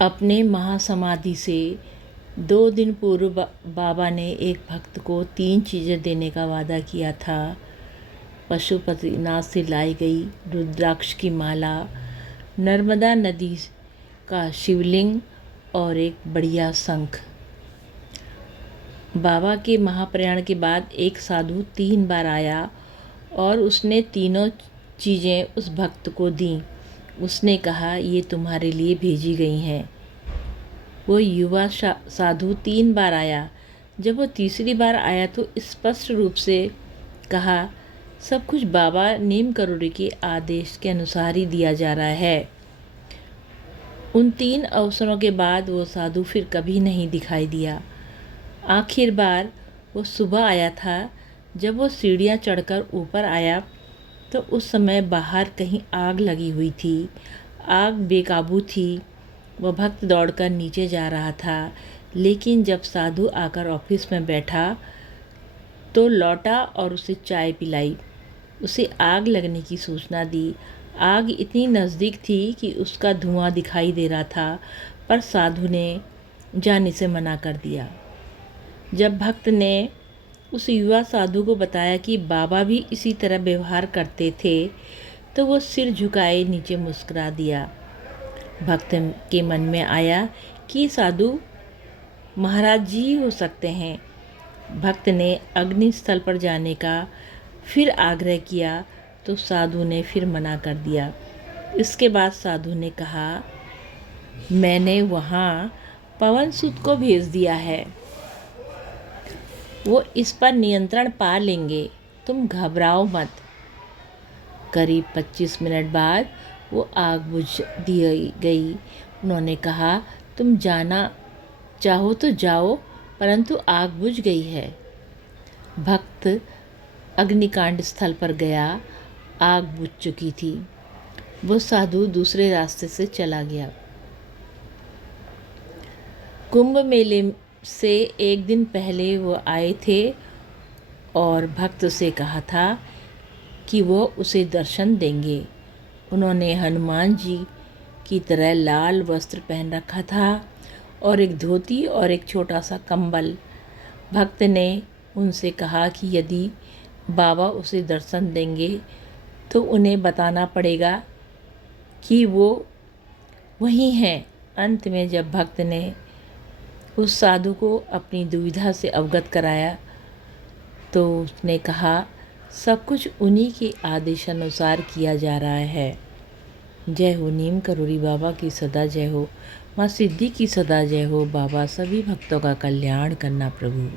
अपने महासमाधि से 2 दिन पूर्व बाबा ने एक भक्त को 3 चीज़ें देने का वादा किया था। पशुपतिनाथ से लाई गई रुद्राक्ष की माला, नर्मदा नदी का शिवलिंग और एक बढ़िया शंख। बाबा के महाप्रयाण के बाद एक साधु 3 बार आया और उसने तीनों चीज़ें उस भक्त को दीं। उसने कहा, ये तुम्हारे लिए भेजी गई हैं। वो युवा साधु 3 बार आया। जब वो तीसरी बार आया तो स्पष्ट रूप से कहा, सब कुछ बाबा नीम करोड़ी के आदेश के अनुसार ही दिया जा रहा है। उन 3 अवसरों के बाद वो साधु फिर कभी नहीं दिखाई दिया। आखिर बार वो सुबह आया था। जब वो सीढ़ियाँ चढ़कर ऊपर आया तो उस समय बाहर कहीं आग लगी हुई थी। आग बेकाबू थी। वह भक्त दौड़कर नीचे जा रहा था, लेकिन जब साधु आकर ऑफिस में बैठा तो लौटा और उसे चाय पिलाई। उसे आग लगने की सूचना दी। आग इतनी नज़दीक थी कि उसका धुआं दिखाई दे रहा था, पर साधु ने जाने से मना कर दिया। जब भक्त ने उस युवा साधु को बताया कि बाबा भी इसी तरह व्यवहार करते थे, तो वो सिर झुकाए नीचे मुस्कुरा दिया। भक्त के मन में आया कि साधु महाराज जी हो सकते हैं। भक्त ने अग्नि स्थल पर जाने का फिर आग्रह किया तो साधु ने फिर मना कर दिया। इसके बाद साधु ने कहा, मैंने वहाँ पवन सूत को भेज दिया है, वो इस पर नियंत्रण पा लेंगे, तुम घबराओ मत। करीब 25 मिनट बाद वो आग बुझ दी गई। उन्होंने कहा, तुम जाना चाहो तो जाओ, परंतु आग बुझ गई है। भक्त अग्निकांड स्थल पर गया। आग बुझ चुकी थी। वो साधु दूसरे रास्ते से चला गया। कुंभ मेले से एक दिन पहले वो आए थे और भक्त से कहा था कि वो उसे दर्शन देंगे। उन्होंने हनुमान जी की तरह लाल वस्त्र पहन रखा था और एक धोती और एक छोटा सा कंबल। भक्त ने उनसे कहा कि यदि बाबा उसे दर्शन देंगे तो उन्हें बताना पड़ेगा कि वो वहीं हैं। अंत में जब भक्त ने उस साधु को अपनी दुविधा से अवगत कराया तो उसने कहा, सब कुछ उन्हीं के आदेशानुसार किया जा रहा है। जय हो नीम करोड़ी बाबा की सदा जय हो। माँ सिद्धि की सदा जय हो। बाबा सभी भक्तों का कल्याण करना प्रभु।